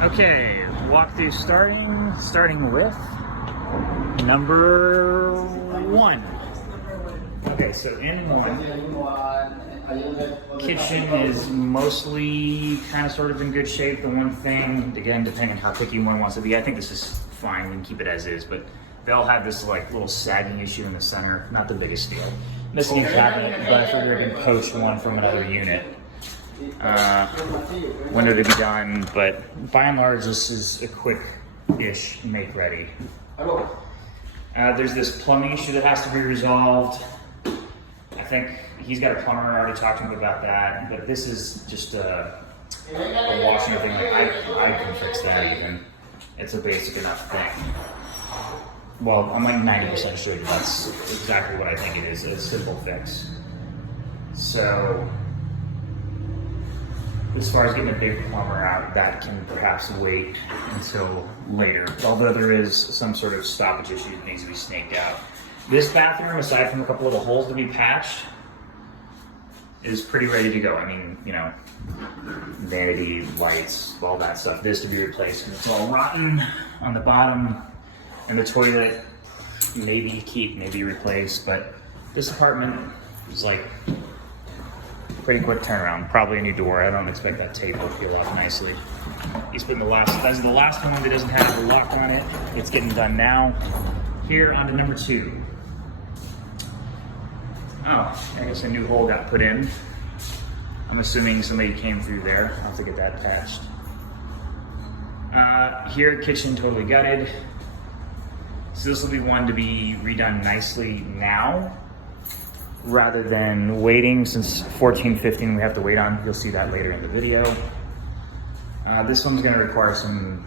Okay, walkthrough starting with number 1. Okay, so in 1, kitchen is mostly kind of sort of in good shape. The one thing, again, depending on how picky one wants to be, I think this is fine, we can keep it as is, but they all have this like little sagging issue in the center, not the biggest deal. Missing a cabinet, but I figured we could poach one from another unit. When it'll be done, but by and large this is a quick-ish make ready. There's this plumbing issue that has to be resolved. I think he's got a plumber, I already talked to him about that, but this is just a washing thing. Like I can fix that even. It's a basic enough thing. Well, I'm like 90% sure that's exactly what I think it is, a simple fix. So, as far as getting a big plumber out, that can perhaps wait until later. Although there is some sort of stoppage issue that needs to be snaked out. This bathroom, aside from a couple little holes to be patched, is pretty ready to go. I mean, you know, vanity, lights, all that stuff. This to be replaced, and it's all rotten on the bottom. And the toilet, maybe keep, maybe replace, but this apartment is like pretty quick turnaround. Probably a new door. I don't expect that tape will peel off nicely. He's putting that's the last one that doesn't have the lock on it. It's getting done now. Here on to number 2. Oh, I guess a new hole got put in. I'm assuming somebody came through there. I'll have to get that patched. Here, kitchen totally gutted. So this will be one to be redone nicely now, rather than waiting, since 14, 15 we have to wait on. You'll see that later in the video. This one's gonna require some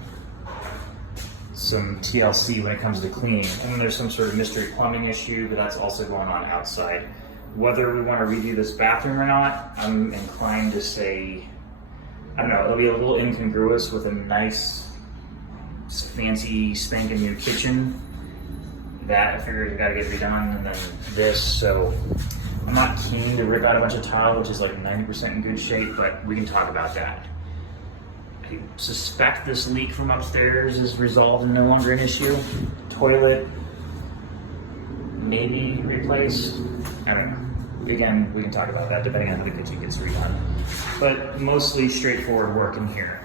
TLC when it comes to cleaning. And then there's some sort of mystery plumbing issue, but that's also going on outside. Whether we wanna redo this bathroom or not, I'm inclined to say, I don't know, it'll be a little incongruous with a nice, fancy, spanking new kitchen. That I figured you gotta get redone, and then this, so I'm not keen to rip out a bunch of tile, which is like 90% in good shape, but we can talk about that. I suspect this leak from upstairs is resolved and no longer an issue. Toilet, maybe replaced. I don't know. Again, we can talk about that depending on how the kitchen gets redone. But mostly straightforward work in here.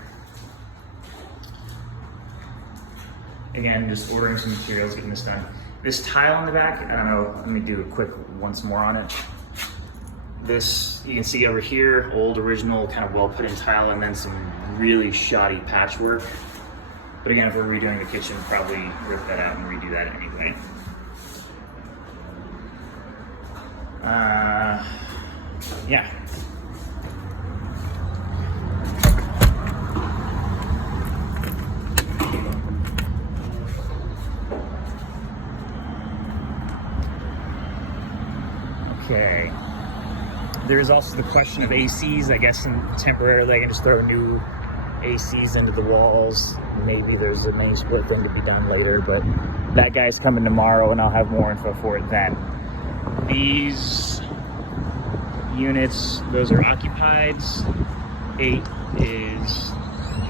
Again, just ordering some materials, getting this done. This tile in the back, I don't know, let me do a quick once more on it. This, you can see over here, old original kind of well put in tile, and then some really shoddy patchwork. But again, if we're redoing the kitchen, probably rip that out and redo that anyway. Yeah. Okay. There is also the question of ACs. I guess temporarily I can just throw new ACs into the walls. Maybe there's a main split thing to be done later, but that guy's coming tomorrow and I'll have more info for it then. These units, those are occupied. 8 is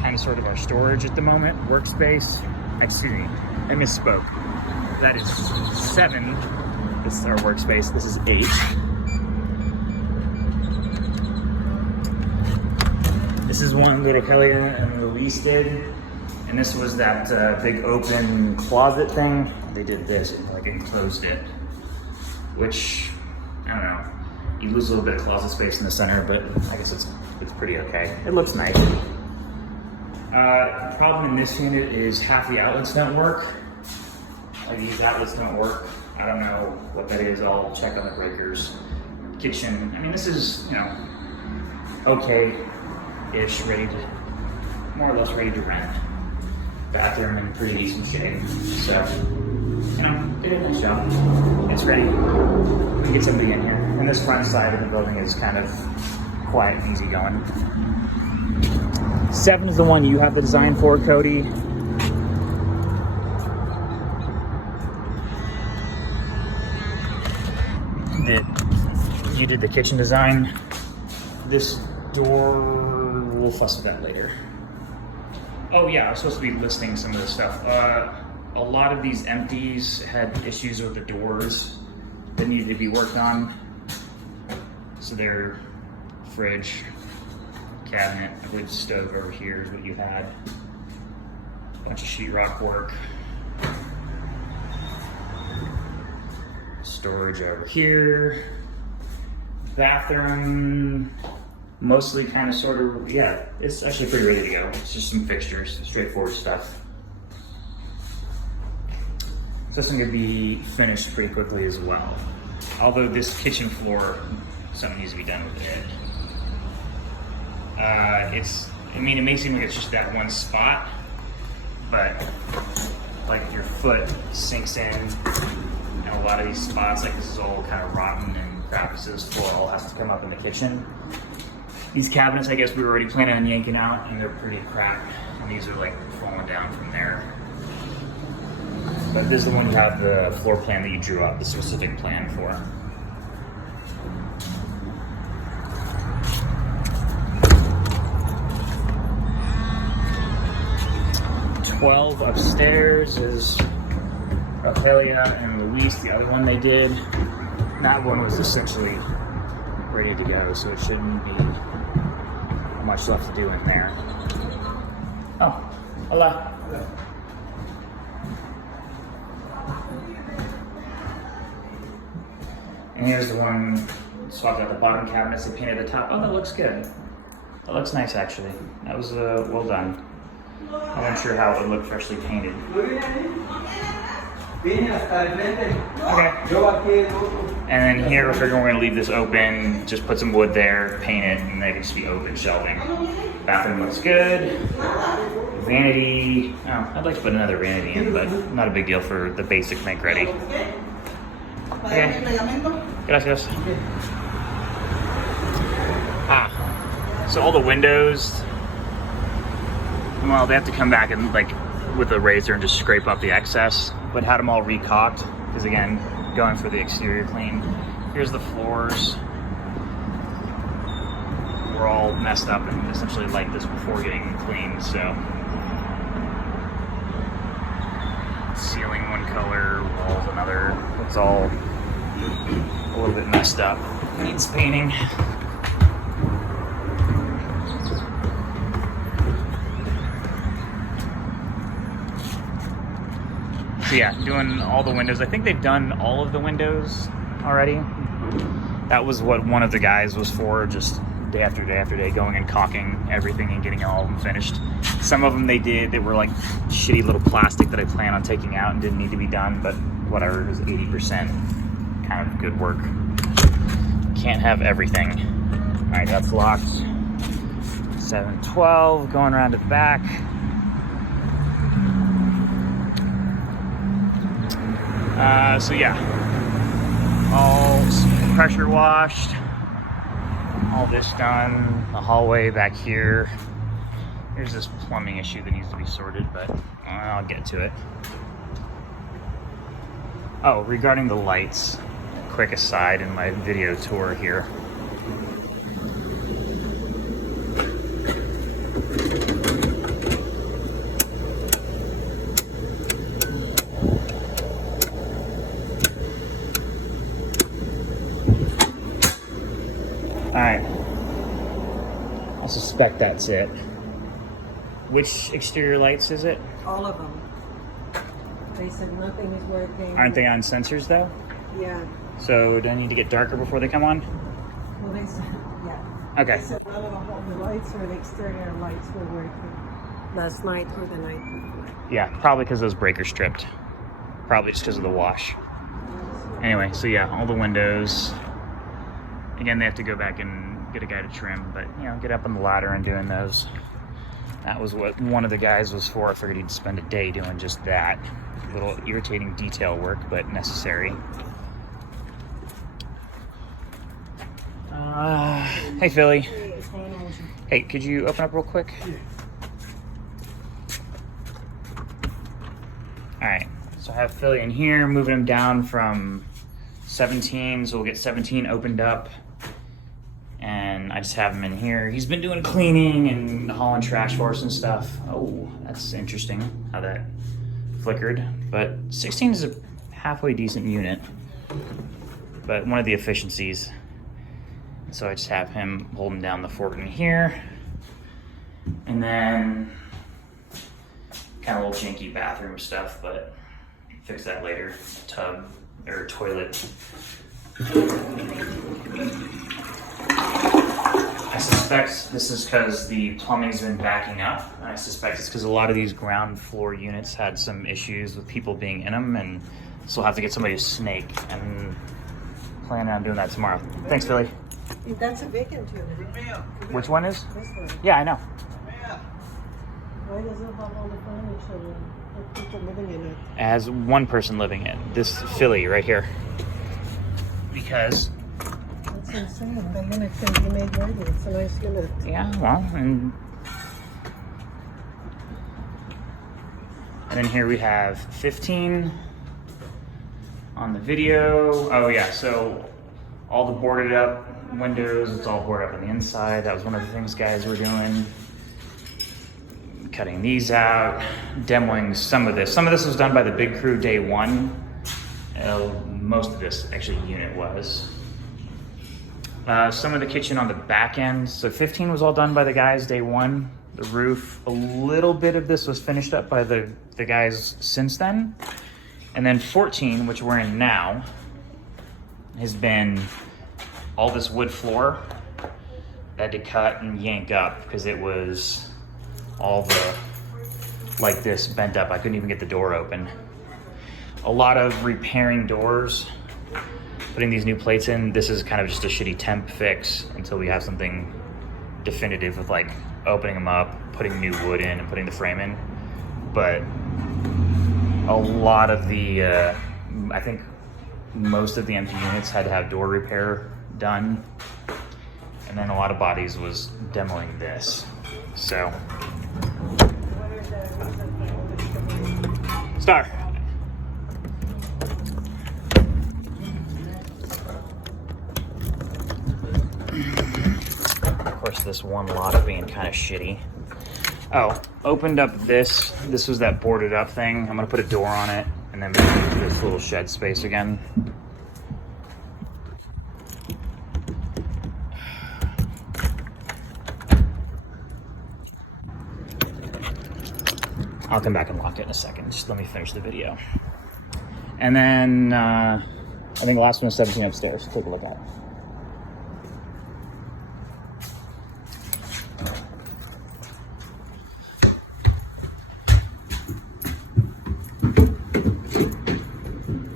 kind of sort of our storage at the moment, workspace. Excuse me, I misspoke. That is 7. This is our workspace. This is 8. This is one little Kelly and Louise did, and this was that big open closet thing. They did this and like enclosed it, which I don't know. You lose a little bit of closet space in the center, but I guess it's pretty okay. It looks nice. The problem in this unit is half the outlets don't work. Like these outlets don't work. I don't know what that is. I'll check on the breakers. Kitchen, I mean, this is, you know, okay-ish, more or less ready to rent. Bathroom in pretty decent shape. So, you know, did a nice job. It's ready. We can get somebody in here. And this front side of the building is kind of quiet and easy going. 7 is the one you have the design for, Cody. You did the kitchen design. This door, we'll fuss with that later. Oh yeah, I was supposed to be listing some of this stuff. A lot of these empties had issues with the doors that needed to be worked on. So their fridge, cabinet, I believe stove over here is what you had. Bunch of sheetrock work. Storage over here. Bathroom, mostly kind of sort of, yeah, it's actually pretty ready to go. It's just some fixtures, straightforward stuff. So this one could be finished pretty quickly as well. Although this kitchen floor, something needs to be done with it. I mean, it may seem like it's just that one spot, but like your foot sinks in, and a lot of these spots, like this is all kind of rotten and crap, so this floor all has to come up in the kitchen. These cabinets, I guess we were already planning on yanking out, and they're pretty cracked, and these are like falling down from there. But this is the one you have the floor plan that you drew up, the specific plan for. Upstairs is Raquelia and Luis, the other one they did. That one was essentially ready to go, so it shouldn't be much left to do in there. Oh, hola. And here's the one swapped out the bottom cabinets, they painted the top. Oh, that looks good. That looks nice, actually. That was well done. I wasn't sure how it would look freshly painted. Okay. And then here we're figuring we're gonna leave this open, just put some wood there, paint it, and they can just be open shelving. Bathroom looks good. Vanity, oh, I'd like to put another vanity in, but not a big deal for the basic make ready. Okay. Gracias. So all the windows, well, they have to come back and like with a razor and just scrape up the excess, but had them all recaulked because again, going for the exterior clean. Here's the floors. We're all messed up and essentially like this before getting them cleaned, so. Ceiling one color, walls another. It's all a little bit messed up. Needs painting. So yeah, doing all the windows. I think they've done all of the windows already. That was what one of the guys was for, just day after day after day, going and caulking everything and getting all of them finished. Some of them they did that were like shitty little plastic that I plan on taking out and didn't need to be done, but whatever, it was 80% kind of good work. Can't have everything. All right, that's locked. 712, going around to the back. So yeah, all pressure washed, all this done, the hallway back here. There's this plumbing issue that needs to be sorted, but I'll get to it. Oh, regarding the lights, quick aside in my video tour here. Alright, I suspect that's it. Which exterior lights is it? All of them. They said nothing is working. Aren't they on sensors though? Yeah. So do I need to get darker before they come on? Well, they said, yeah. Okay. They said none of the lights or the exterior lights were working last night or the night before. Yeah, probably because those breakers stripped. Probably just because of the wash. Anyway, so yeah, all the windows. Again, they have to go back and get a guy to trim, but you know, get up on the ladder and doing those. That was what one of the guys was for. I figured he'd spend a day doing just that. A little irritating detail work, but necessary. Hey, Philly. Hey, could you open up real quick? All right, so I have Philly in here, moving him down from 17, so we'll get 17 opened up. And I just have him in here. He's been doing cleaning and hauling trash for us and stuff. Oh, that's interesting how that flickered. But 16 is a halfway decent unit, but one of the efficiencies. So I just have him holding down the fort in here. And then kind of a little janky bathroom stuff, but fix that later. Tub or toilet. I suspect this is because the plumbing's been backing up. And I suspect it's because a lot of these ground floor units had some issues with people being in them, and so we'll have to get somebody to snake, and planning on doing that tomorrow. Thanks, Billy. That's a vacant unit. Which one is? This one. Yeah, I know. Why does it have all the furniture and people living in it? As one person living in this Philly right here. Because That's insane. The unit can be made ready. It's a nice unit. yeah, well, and then here we have 15 on the video. Oh yeah, so all the boarded up windows, it's all boarded up on the inside. That was one of the things guys were doing. Cutting these out, demoing some of this. Some of this was done by the big crew day one. Most of this actually unit was. Some of the kitchen on the back end. So 15 was all done by the guys day one. The roof, a little bit of this was finished up by the guys since then. And then 14, which we're in now, has been all this wood floor. I had to cut and yank up because it was all the, like this, bent up. I couldn't even get the door open. A lot of repairing doors, putting these new plates in. This is kind of just a shitty temp fix until we have something definitive with like opening them up, putting new wood in and putting the frame in. But a lot of the, I think most of the empty units had to have door repair done. And then a lot of bodies was demoing this. So, Star. Of course, this one lot of being kind of shitty. Oh, opened up this. This was that boarded up thing. I'm gonna put a door on it and then make this little shed space again. I'll come back and lock it in a second. Just let me finish the video. And then I think the last one is 17 upstairs. Take a look at it.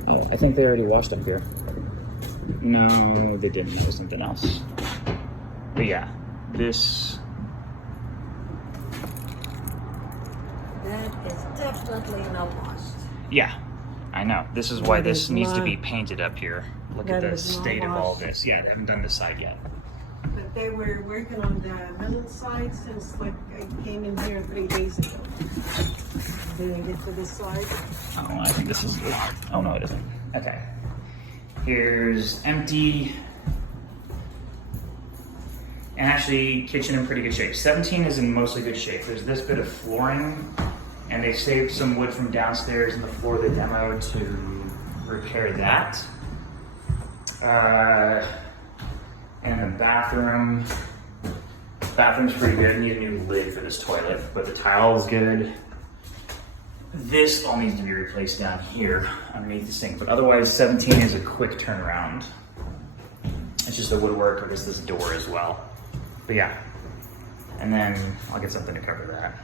Oh, I think they already washed up here. No, they didn't. It was something else. But yeah, this. That is definitely not washed. Yeah, I know. This is why That this is needs to not- be painted up here. Look at that the is not state of all washed. this. Yeah, they haven't done this side yet. But they were working on the middle side since like I came in here 3 days ago. Didn't get to this side. Oh, I think this is locked. Oh, no, it isn't. Okay. Here's empty. And actually, kitchen in pretty good shape. 17 is in mostly good shape. There's this bit of flooring, and they saved some wood from downstairs in the floor of the demo to repair that. And the bathroom. Bathroom's pretty good. I need a new lid for this toilet, but the tile is good. This all needs to be replaced down here underneath the sink, but otherwise 17 is a quick turnaround. It's just the woodwork, or just this door as well. But yeah, and then I'll get something to cover that.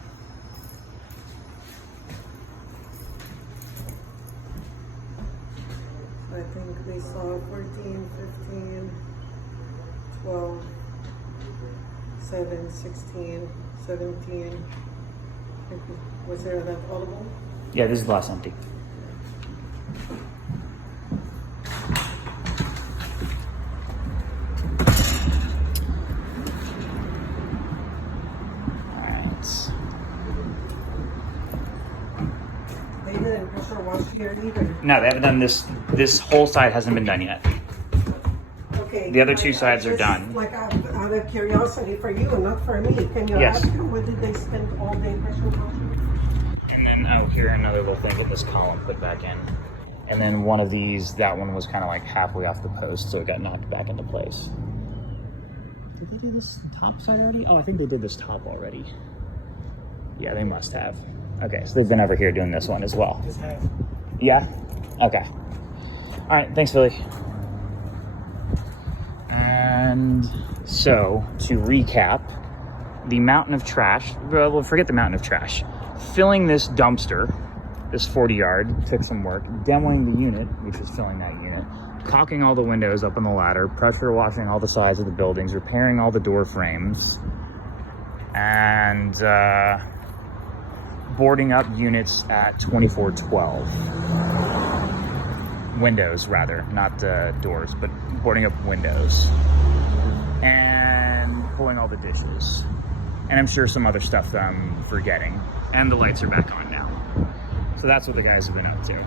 I think we saw 14, 15, 12, 7, 16, 17. Was there that audible? Yeah, this is the last empty. Alright. They didn't pressure wash here either. No, they haven't done this. This whole side hasn't been done yet. Okay. The other two sides are Just done. Like out of curiosity for you and not for me, can you Yes. ask them what did they spend all day pressure washing? And then, oh, here, another little thing, get this column put back in. And then one of these, that one was kind of like halfway off the post, so it got knocked back into place. Did they do this top side already? Oh, I think they did this top already. Yeah, they must have. Okay, so they've been over here doing this one as well. Just have. Yeah? Okay. All right, thanks, Philly. And so, to recap, the mountain of trash, well, forget the mountain of trash. Filling this dumpster, this 40-yard, took some work. Demoing the unit, which was filling that unit. Caulking all the windows up on the ladder. Pressure washing all the sides of the buildings. Repairing all the door frames. And boarding up units at 2412. Windows, rather, not doors, but boarding up windows. And pulling all the dishes. And I'm sure some other stuff that I'm forgetting. And the lights are back on now. So that's what the guys have been up to.